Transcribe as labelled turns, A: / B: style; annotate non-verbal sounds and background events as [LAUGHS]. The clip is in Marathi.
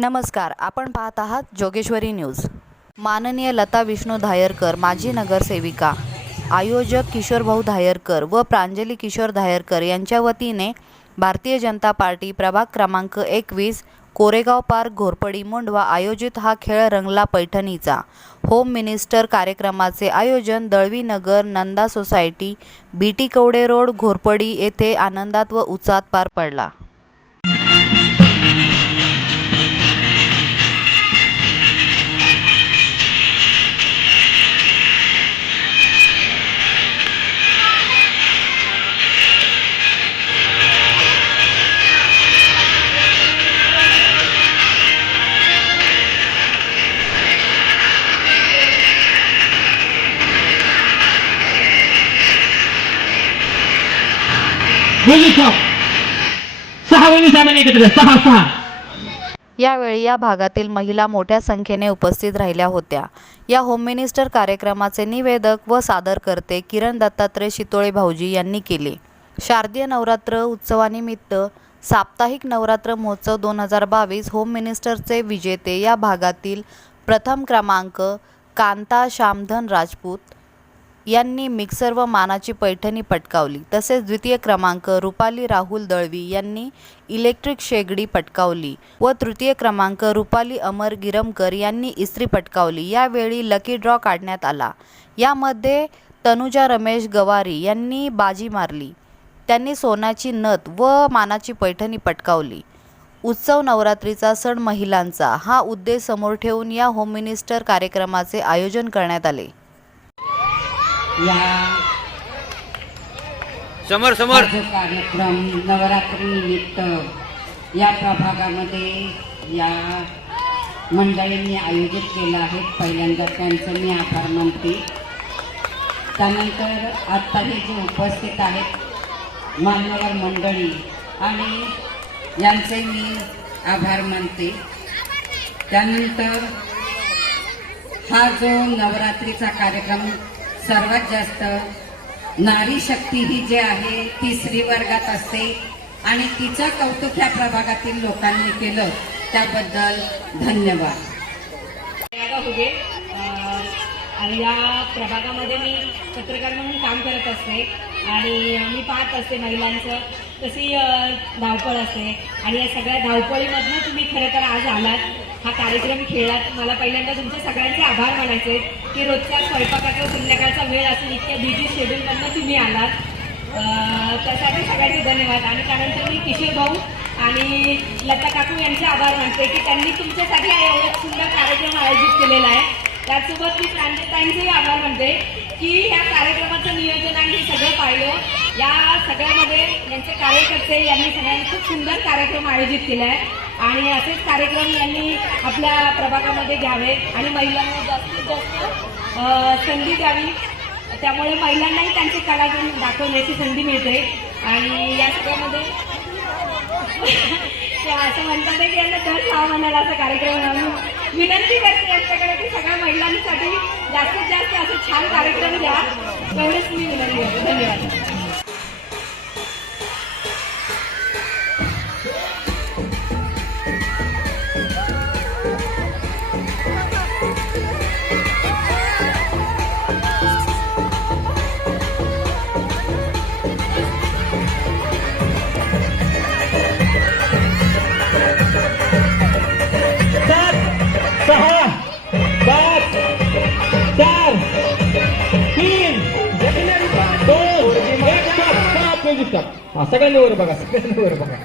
A: नमस्कार आपण पाहत आहात जोगेश्वरी न्यूज. माननीय लता विष्णू धायरकर माजी नगरसेविका आयोजक किशोरभाऊ धायरकर व प्रांजली किशोर धायरकर यांच्या वतीने भारतीय जनता पार्टी प्रभाग क्रमांक एकवीस कोरेगाव पार्क घोरपडी मुंडवा आयोजित हा खेळ रंगला पैठणीचा. होम मिनिस्टर कार्यक्रमाचे आयोजन Dalvi Nagar Nanda society B T Kawade road Ghorpadi येथे आनंदात व उत्साहात पार पडला.
B: एकत्र सहा सहा.
A: यावेळी या भागातील महिला मोठ्या संख्येने उपस्थित राहिल्या होत्या. या होम मिनिस्टर कार्यक्रमाचे निवेदक व सादरकर्ते किरण दत्तात्रय शितोळे भाऊजी यांनी केले. शारदीय नवरात्र उत्सवानिमित्त साप्ताहिक नवरात्र महोत्सव दोन हजार बावीस होम मिनिस्टरचे विजेते या भागातील प्रथम क्रमांक कांता श्यामधन राजपूत यांनी मिक्सर व मानाची पैठणी पटकावली. तसेच द्वितीय क्रमांक रुपाली राहुल दळवी यांनी इलेक्ट्रिक शेगडी पटकावली व तृतीय क्रमांक रुपाली अमर गिरमकर यांनी इस्त्री पटकावली. यावेळी लकी ड्रॉ काढण्यात आला. यामध्ये तनुजा रमेश गवारी यांनी बाजी मारली. त्यांनी सोन्याची नथ व मानाची पैठणी पटकावली. उत्सव नवरात्रीचा सण महिलांचा. हा उद्देश समोर ठेवून या होम मिनिस्टर कार्यक्रमाचे आयोजन करण्यात आले.
C: या
D: समोर समोर.
C: कार्यक्रम नवरात्री निमित्त या प्रभागामध्ये या मंडळींनी आयोजित केला आहे. पहिल्यांदा त्यांचं मी आभार मानते. त्यानंतर आत्ता हे जे उपस्थित आहेत मान्यवर मंडळी आणि यांचे मी आभार मानते. त्यानंतर हा जो नवरात्रीचा कार्यक्रम सर्वात जास्त नारी शक्ती ही जी आहे ती स्त्री वर्गात असते आणि तिचं कौतुक ह्या प्रभागातील लोकांनी केलं त्याबद्दल धन्यवाद.
E: दयागा आणि या प्रभागामध्ये मी पत्रकार म्हणून काम करत असते आणि मी पाहत असते महिलांचं कशी धावपळ असते. आणि या सगळ्या धावपळीमधनं तुम्ही खरं तर आज आलात. हा कार्यक्रम खेळलात मला पहिल्यांदा तुमचे सगळ्यांचे आभार मानायचे की रोजच्या स्वयंपाकाचा संध्याकाळचा वेळ असून इतक्या बिझी शेड्यूलमधनं तुम्ही आलात. त्यासाठी सगळ्यांचे धन्यवाद. आणि त्यानंतर मी किशोर भाऊ आणि लता काकू यांचे आभार मानते की त्यांनी तुमच्यासाठी एवढा सुंदर कार्यक्रम आयोजित केलेला आहे. त्यासोबत मी प्रांजताईंचेही आभार मानते की ह्या कार्यक्रमाचं नियोजन आणि हे सगळं पाहिलं. या सगळ्यामध्ये यांचे कार्यकर्ते यांनी सगळ्यांनी खूप सुंदर कार्यक्रम आयोजित केला आहे आणि असेच कार्यक्रम यांनी आपल्या प्रभागामध्ये घ्यावे आणि महिलांना जास्तीत जास्त संधी द्यावी. त्यामुळे महिलांनाही त्यांची कला गुण दाखवण्याची संधी मिळते. आणि या सगळ्यामध्ये [LAUGHS] असं म्हणतात की यांना दर सहा महिन्याला असा कार्यक्रम विनंती करते यांच्याकडे की सगळ्या महिलांसाठी जास्तीत जास्त असं छान कार्यक्रम द्या एवढेच मी विनंती करते. धन्यवाद.
B: दोन एक सात सहा हा सगळ्यांनी वर बघा सगळ्यांनी वर बघा.